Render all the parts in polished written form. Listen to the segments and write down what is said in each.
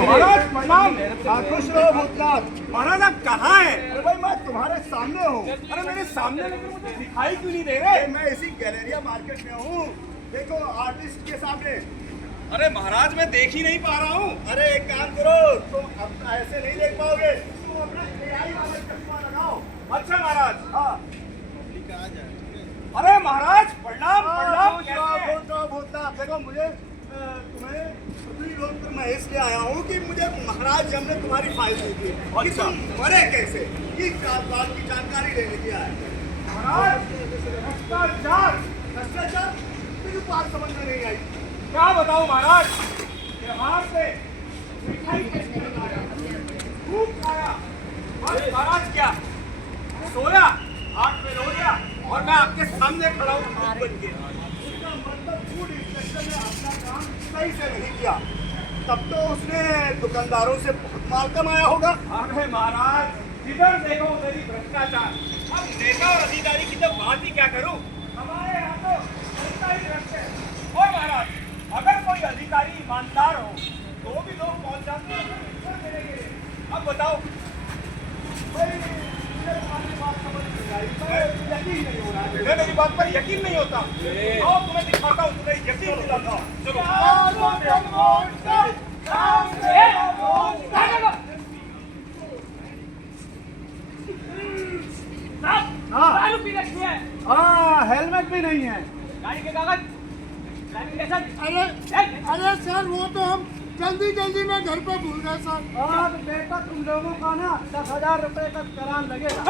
महाराज प्रणाम। खुश रहो भूतनाथ। महाराज आप कहाँ हैं? अरे भाई मैं तुम्हारे सामने हूँ। अरे मेरे सामने लेकिन मुझे दिखाई क्यों नहीं दे रहे? मैं इसी गैलेरिया मार्केट में हूँ, देखो आर्टिस्ट के सामने। अरे महाराज मैं देख ही नहीं पा रहा हूँ। अरे एक काम करो, तुम अपना ऐसे नहीं देख पाओगे, तुम अपना AI वाला चश्मा लगाओ। अच्छा महाराज। हाँ अरे महाराज प्रणाम प्रणाम। कैसे हैं? भूतनाथ देखो मुझे तुम्हें सुप्रीम रोड पर मैं इसलिए आया हूँ कि मुझे महाराज हमने तुम्हारी फाइल दी थी कि तुम मरे कैसे, इस बात की जानकारी लेने की आया। महाराज भ्रष्टाचार भ्रष्टाचार मुझे बात समझ में नहीं आई। क्या बताऊं महाराज, त्योहार पे मिठाई कैसे बनाया, खूब खाया, बस महाराज क्या सोया, 8 में रो गया और मैं आपके सामने खड़ा हूँ बन के। उसका मतलब फूड इंस्पेक्टर ने अपना काम सही से नहीं किया, तब तो उसने दुकानदारों से बहुत माल कमाया होगा। अरे महाराज जिधर देखो उधर ही भ्रष्टाचार। अब नेता और अधिकारी की तो बात ही क्या करूं, हमारे यहाँ तो जनता ही रखते हैं। और महाराज अगर कोई अधिकारी ईमानदार हो तो भी लोग पहुंच जाते हैं रिश्वत देने के लिए। अब बताओ भाई मुझे तुम्हारी बात समझ नहीं आई, मैं यकीन नहीं हो रहा है। तुम्हें मेरी बात पर यकीन नहीं होता? आओ तुम्हें दिखाता हूँ, तुम्हें यकीन दिलाता हूँ। चलो हाँ हेलमेट भी नहीं है। गाड़ी के कागज, ड्राइविंग लाइसेंस। अरे सर वो तो हम जल्दी में घर पे भूल गए सर। और बेटा तुम लोगों का ना 10,000 रुपए का चालान लगेगा।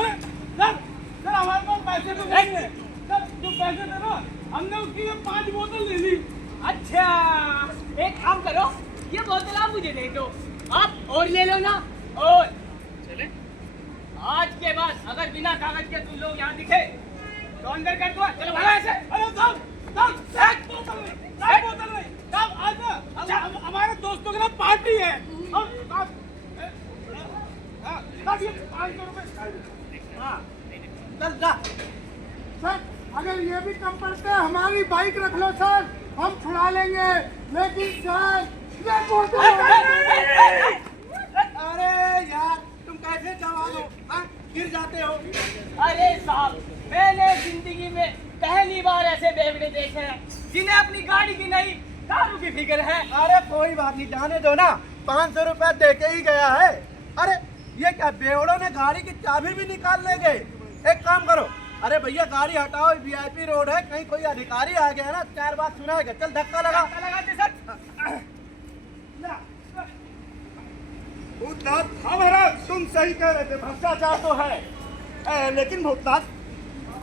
सर हमारे पास पैसे तो नहीं है सर, जो पैसे थे ना हमने उसकी ये 5 बोतल ले ली। अच्छा एक काम करो, ये बोतल आप मुझे दे दो, आप और ले लो ना। और चले आज के बाद अगर बिना कागज के तुम लोग यहाँ दिखे तो अंदर कर दो। चलो भागा ऐसे। अरे साहब एक बोतल नहीं साहब, आज ना हमारे दोस्तों के साथ पार्टी है। साहब ये 500 रुपए। हाँ चल जा सर, अगर ये भी कम पड़ते हैं हमारी बाइक रख लो सर, हम छुड़ा लेंगे। लेकिन सर ये बोतल अरे यार तुम कैसे जवान हो, गिर जाते हो। अरे साहब मैंने जिंदगी में पहली बार ऐसे बेवड़े देखे हैं जिन्हें अपनी गाड़ी की नहीं दारू की फिक्र है। अरे कोई बात नहीं, जाने दो ना, 500 रुपया दे के ही गया है। अरे ये क्या बेवड़ों ने गाड़ी की चाबी भी निकाल ले गए। एक काम करो, अरे भैया गाड़ी हटाओ, VIP रोड है, कहीं कोई अधिकारी आ गया ना 4 बात सुनाएगा। चल धक्का लगा। लगाते सर। भूतनाथ हाँ महाराज तुम सही कह रहे थे, भ्रष्टाचार तो है, लेकिन भूतनाथ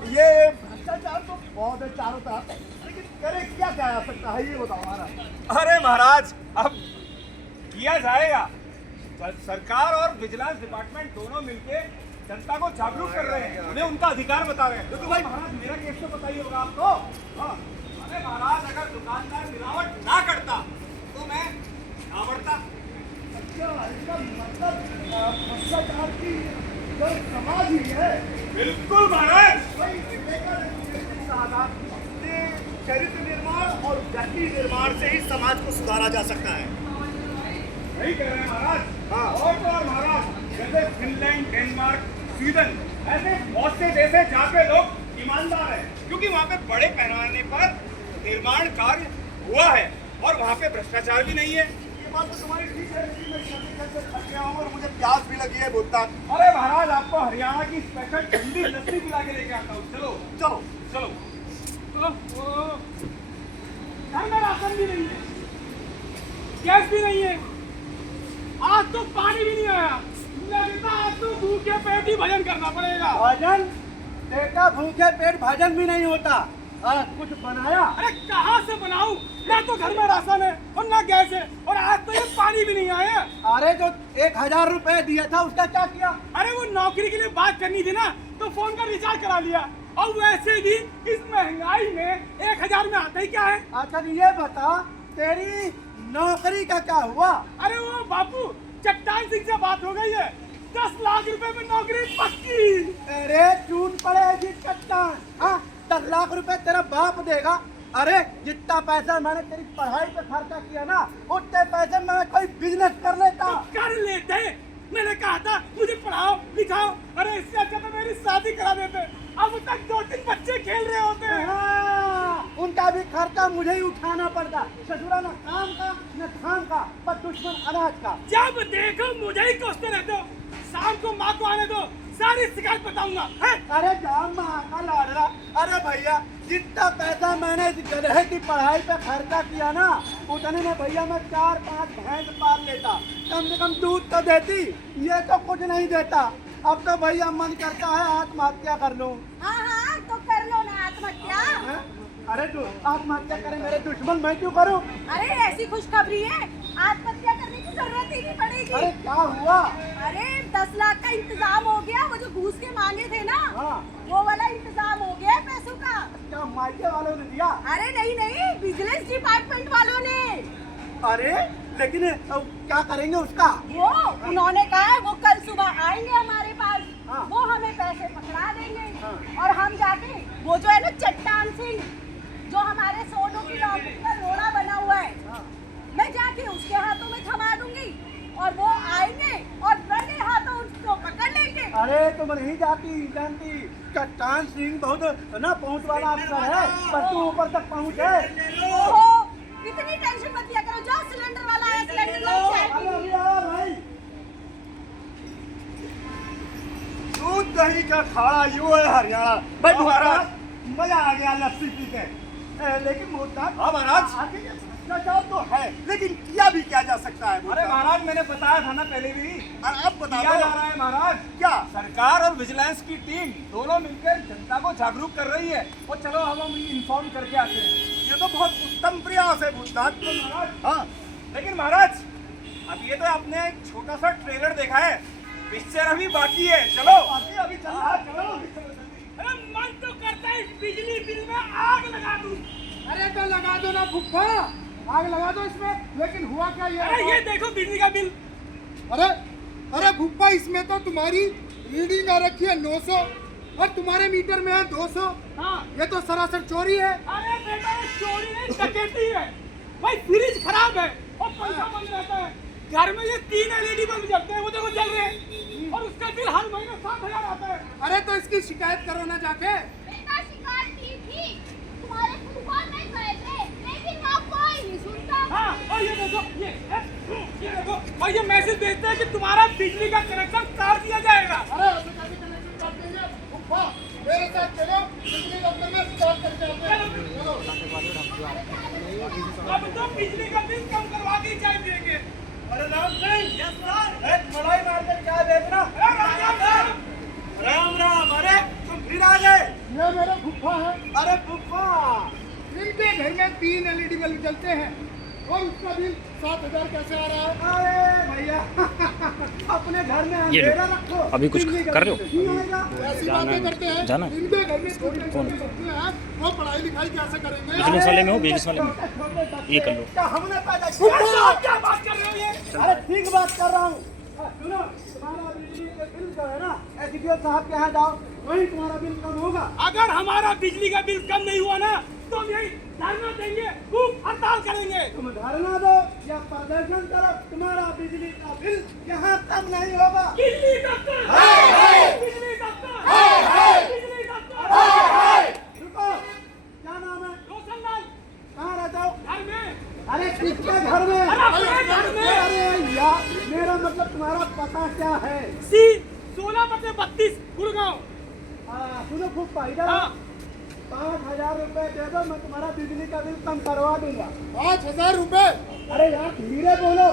ये भ्रष्टाचार तो बहुत है चारों तरफ, लेकिन करे क्या क्या जा सकता है ये बताओ महाराज। अरे महाराज अब किया जाएगा, सरकार और विजिलेंस डिपार्टमेंट दोनों मिलके जनता को जागरूक कर रहे हैं, उन्हें उनका अधिकार बता रहे हैं। तो भाई महाराज मेरा केस तो बताइए होगा आपको। हाँ अरे महाराज अगर दुकानदार मिलावट ना करता तो मैं ना बढ़ता। अच्छा इसका मतलब भ्रष्टाचार की जो समाज ही है। बिल्कुल महाराज। चरित्र निर्माण और व्यक्ति निर्माण से ही समाज को सुधारा जा सकता है। सही कह रहे हैं महाराज। हाँ और तो और महाराज जैसे फिनलैंड, डेनमार्क, स्वीडन ऐसे बहुत से देश हैं जहाँ पे लोग ईमानदार हैं, क्योंकि वहाँ पे बड़े पैमाने पर निर्माण कार्य हुआ है और वहाँ पे भ्रष्टाचार भी नहीं है। ये बात तो तुम्हारी ठीक है, लेकिन मैं जल्दी से थक गया हूँ और मुझे प्यास भी लगी है भूतनाथ। अरे महाराज आपको हरियाणा की स्पेशल ठंडी लस्सी पिला के लेके आता हूँ। चलो चलो चलो। घर में राशन भी नहीं है, गैस भी नहीं है, आज तो पानी भी नहीं आया। लगता आज तो भूखे पेट ही भजन करना पड़ेगा। भजन बेटा, भूखे पेट भजन भी नहीं होता। कुछ बनाया? अरे कहाँ से बनाऊं, ना तो घर में राशन है और ना गैस है, और आज तो ये पानी भी नहीं आया। अरे जो 1,000 रुपए दिया था उसका क्या किया? अरे वो नौकरी के लिए बात करनी थी ना, तो फोन का रिचार्ज करा लिया। और वैसे भी इस महंगाई में 1,000 में आता ही क्या है। अच्छा ये बता तेरी नौकरी का क्या हुआ? अरे वो बापू चट्टान सिंह से बात हो गई है, 10 लाख रुपए में नौकरी पक्की। अरे चून पड़ेगी चट्टान। हाँ 10 लाख रुपए तेरा बाप देगा अरे जितना पैसा मैंने तेरी पढ़ाई पे खर्चा किया ना, उतने पैसे मैं कोई बिजनेस कर लेता। कर लेते, मैंने कहा था मुझे पढ़ाओ लिखाओ, अरे इससे अच्छा तो मेरी शादी करा देते। अब तक 2-3 बच्चे खेल रहे होते हैं। हाँ, उनका भी खर्चा मुझे ही उठाना पड़ता। ससुरा न काम का न धाम का, पर दुश्मन अनाज का। जब देखो मुझे ही कोसते रहते हो। शाम को माँ को आने दो, सारी शिकायत बताऊंगा। अरे जाम माँ का लाडला। अरे भैया जितना पैसा मैंने इस गधे की पढ़ाई पे खर्चा किया ना, उतने में भैया मैं 4-5 भैंस पाल लेता, कम से कम दूध तो देती। ये तो कुछ नहीं देता। अब तो भैया मन करता है आत्महत्या कर लूं। हाँ तो कर लो ना आत्महत्या। हैं? अरे तू आत्महत्या करे मेरे दुश्मन, मैं क्यों करूं? अरे ऐसी खुशखबरी है, आत्महत्या करने की जरूरत ही नहीं पड़ेगी। अरे क्या हुआ? अरे 10 लाख का इंतजाम हो गया, वो जो घूस के मांगे थे ना, हाँ। वो वाला इंतजाम हो गया है पैसों का। क्या मायके वालों ने दिया? अरे नहीं, विजिलेंस डिपार्टमेंट वालों ने। अरे लेकिन अब क्या करेंगे उसका? वो उन्होंने कहा है वो कल सुबह आएंगे हमारे पास। हाँ। वो हमें पैसे पकड़ा देंगे। हाँ। और हम जाके वो जो है ना चट्टान सिंह, जो हमारे सोनू की नौकरी का रोड़ा बना हुआ है, हाँ। मैं जाके उसके हाथों में थमा दूंगी और वो आएंगे और रंगे हाथों उसको पकड़ लेंगे। अरे तुम नहीं जानती, चट्टान सिंह बहुत ना पहुंच वाला अफसर है, पर तू ऊपर तक पहुंचे। ओहो, इतनी टेंशन मत लिया करो। जाओ सिलेंडर वाला आया, सिलेंडर लो, चाय पी अरे ली। यार भाई, दूध दही का खाड़ा यू है हरियाणा। भाई महाराज मजा आ गया लस्सी पीते। लेकिन मुद्दा हाँ महाराज। आगे ये भ्रष्टाचार तो है, लेकिन किया भी क्या जा सकता है? अरे महाराज मैंने बताया था ना पहले भी, अब बता किया दो जा रहा है महाराज। क्या? सरकार और विजिलेंस की टीम दोनों मिलकर जनता को जागरूक कर रही है। और चलो हम इन्फॉर्म करके आते हैं। ये तो बहुत उत्तम प्रयास है भूतनाथ। तो महाराज, हाँ, लेकिन महाराज अब ये तो आपने एक छोटा सा ट्रेलर देखा है, पिक्चर अभी बाकी है। चलो अभी चल रहा है, चलो। अरे मन तो करता है इस बिजली बिल में आग लगा दूं। अरे तो लगा दो ना फुफ्फा, आग लगा दो इसमें। लेकिन हुआ क्या अरे ये देखो बिजली का बिल। अरे फुफ्फा, इसमें तो तुम्हारी रीडिंग आ रखी है 900 और तुम्हारे मीटर में है 200। हाँ। ये तो सरासर चोरी है। अरे बेटा ये चोरी नहीं डकैती है। भाई फ्रिज खराब है और पंखा बंद रहता है। घर में ये 3 LED बल्ब जलते हैं, वो देखो जल रहे हैं और उसका बिल हर महीने 7,000 आता है। अरे तो इसकी शिकायत करो ना जाके। बेटा शिकायत की थी, तुम्हारे तूफान नहीं गए थे, लेकिन वो कोई नहीं सुनता। हाँ और ये देखो ये देखो और ये मैसेज भेजते हैं कि तुम्हारा बिजली का कनेक्शन काट दिया जाएगा। अरे ऐसे कैसे कनेक्शन काट देंगे? फुफ्फा मेरे साथ चलो, बिजली दफ्तर में शिकायत करके आते हैं। चलो। अब तो बिजली का बिल कम करवा के ही चाय पिएंगे। अरे राम सिंह, यस सर। एक मलाई मार के क्या देखना? राम राम। अरे तुम फिर आ गए? ये मेरे फुफ्फा है। अरे फुफ्फा, इनके घर में 3 LED बल्ब जलते हैं और उसका बिल 7,000 कैसे आ रहा है? अरे भैया अपने घर में अंधेरा रखो। अभी कुछ कर रहे हो? नहीं आएगा। ऐसी बातें करते हैं। जाना? इनके घर में छोटे छोटे बच्चे हैं, वो पढ़ाई लिखाई कैसे करेंगे? बिजनेस वाले में हो, बिजनेस वाले में छोटे बच्चे ये कर लो। क्या हमने पैदा फुफ्फा, किया? आप क्या बात कर रहे हो ये? अरे ठीक बात कर रहा हूँ। सुनो, तुम्हारा बिजली का बिल जो है ना, एसडीओ साहब के यहाँ जाओ, वहीं तुम्हारा बिल कम होगा। अगर हमारा बिजली का बिल कम नहीं हुआ ना तो हम यही धरना देंगे, खूब हड़ताल करेंगे। तुम धरना दो या प्रदर्शन करो, तुम्हारा बिजली का बिल यहाँ कम नहीं होगा। बिजली दफ्तर, बिजली दफ्तर, बिजली दफ्तर। रुको, क्या नाम है? रोशन लाल, कहाँ रहते हो? घर में। अरे किसके घर में? अरे अपने घर में। अरे यार, मेरा मतलब तुम्हारा पता क्या है? सी 16/32 गुड़गांव। सुनो फूफा, इधर हाँ। 5,000 रुपए दे दो, मैं तुम्हारा बिजली का बिल कम करवा दूंगा। 5,000 रुपए? अरे यार धीरे बोलो,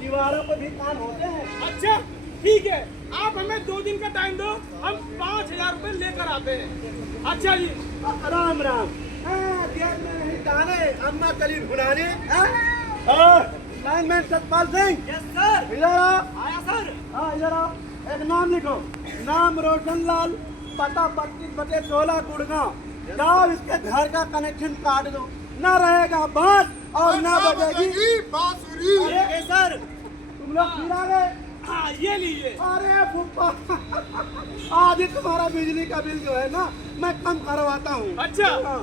दीवारों पे भी काम होते हैं। अच्छा ठीक है, आप हमें 2 दिन का टाइम दो, हम 5,000 रुपए लेकर आते हैं। अच्छा जी। राम राम। गेट में नहीं जाने, अम्मा कली भुनाने। Lineman Satpal Singh. Yes sir. इधर आओ। आया सर। हाँ इधर आओ। एक नाम लिखो, नाम रोशन लाल, पता 32/16 गुड़गांव। जाओ इसके घर का कनेक्शन काट दो, ना रहेगा बांस और ना बजेगी बांसुरी। अरे सर, तुम लोग फिर आ गए? हाँ ये लीजिए। अरे फूफा, आज ही तुम्हारा बिजली का बिल जो है ना, मैं कम करवाता हूँ। अच्छा। हाँ।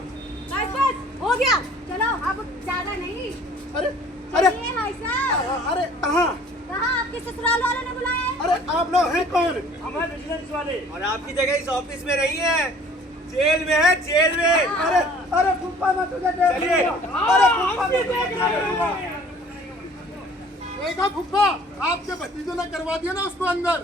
बस बस हो गया, चलो अब ज्यादा नहीं। अरे अरे चलिए भाई साहब। अरे कहाँ? कहाँ आपके ससुराल वालों ने बुलाया है? अरे आप लोग हैं कौन? हमारे विजिलेंस वाले। और आपकी जगह इस ऑफिस में नहीं है, जेल में है, जेल में। अरे अरे फूफा मैं तुझे देख चलिए। लूंगा। अरे फूफा मैं तुझे देख लूंगा। देखा फुप्पा, आपके भतीजे ने करवा दिया ना उसको अंदर।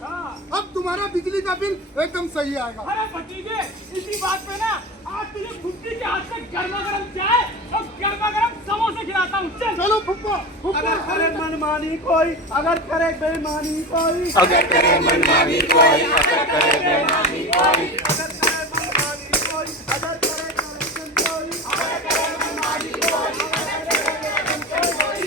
अब तुम्हारा बिजली का बिल एकदम सही आएगा। अरे भतीजे, इसी बात पे ना आज तुझे फुफ्फी के हाथ से गर्मा गर्म चाय और गर्मा गर्म समोसे खिलाता हूँ। चल चलो फुप्पा, अगर करे मनमानी कोई, अगर करे बेईमानी कोई, अगर करे मनमानी कोई, अगर करे बेईमानी कोई, अगर करे मनमानी कोई, अगर करे करप्शन कोई, अगर करे मनमानी कोई, अगर करे करप्शन कोई,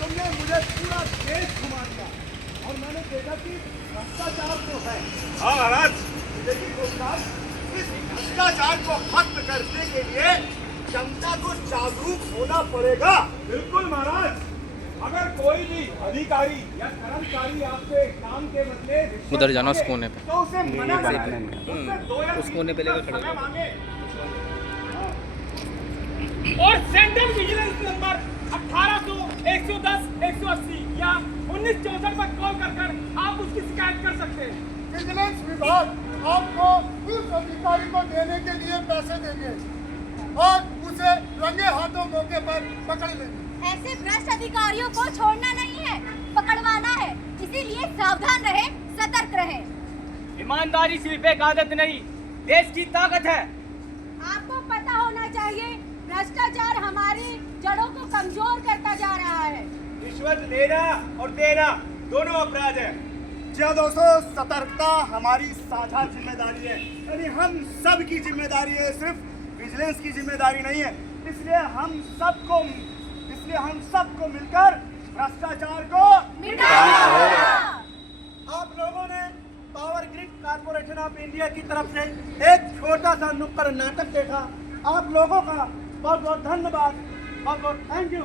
तुमने मुझे पूरा देश घुमा दिया और मैंने देखा कि भ्रष्टाचार जो है। हाँ महाराज, लेकिन गुरुनाथ, इस भ्रष्टाचार को खत्म करने के लिए जनता को जागरूक होना पड़ेगा। बिल्कुल महाराज, अगर कोई भी अधिकारी या कर्मचारी आपसे काम के बदले रिश्वत उधर जाना उस मांगे, कोने पे। तो उसे मना करें। उससे 2 या उस 3 कोने पे लेकर दिन खड़े समय मांगे। और सेंट्रल विजिलेंस नंबर 1800 110 180 या 1964 पर कॉल कर आप उसकी शिकायत कर सकते हैं। विजिलेंस विभाग आपको उस अधिकारी को देने के लिए पैसे देंगे और उसे रंगे हाथों मौके पर पकड़ लेंगे। ऐसे भ्रष्ट अधिकारियों को छोड़ना नहीं है, पकड़वाना है। इसीलिए सावधान रहे, सतर्क रहे। ईमानदारी सिर्फ एक आदत नहीं, देश की ताकत है। आपको पता होना चाहिए, भ्रष्टाचार हमारी जड़ों को कमजोर करता जा रहा है। रिश्वत लेना और देना दोनों अपराध है। जी हाँ दोस्तों, सतर्कता हमारी साझा जिम्मेदारी है, यानी हम सब की जिम्मेदारी है, सिर्फ विजिलेंस की जिम्मेदारी नहीं है। इसलिए हम सबको मिलकर भ्रष्टाचार को मिटाना होगा। आप लोगों ने power grid corporation of India की तरफ से एक छोटा सा नुक्कड़ नाटक देखा। आप लोगों का बहुत बहुत धन्यवाद, बहुत बहुत थैंक यू।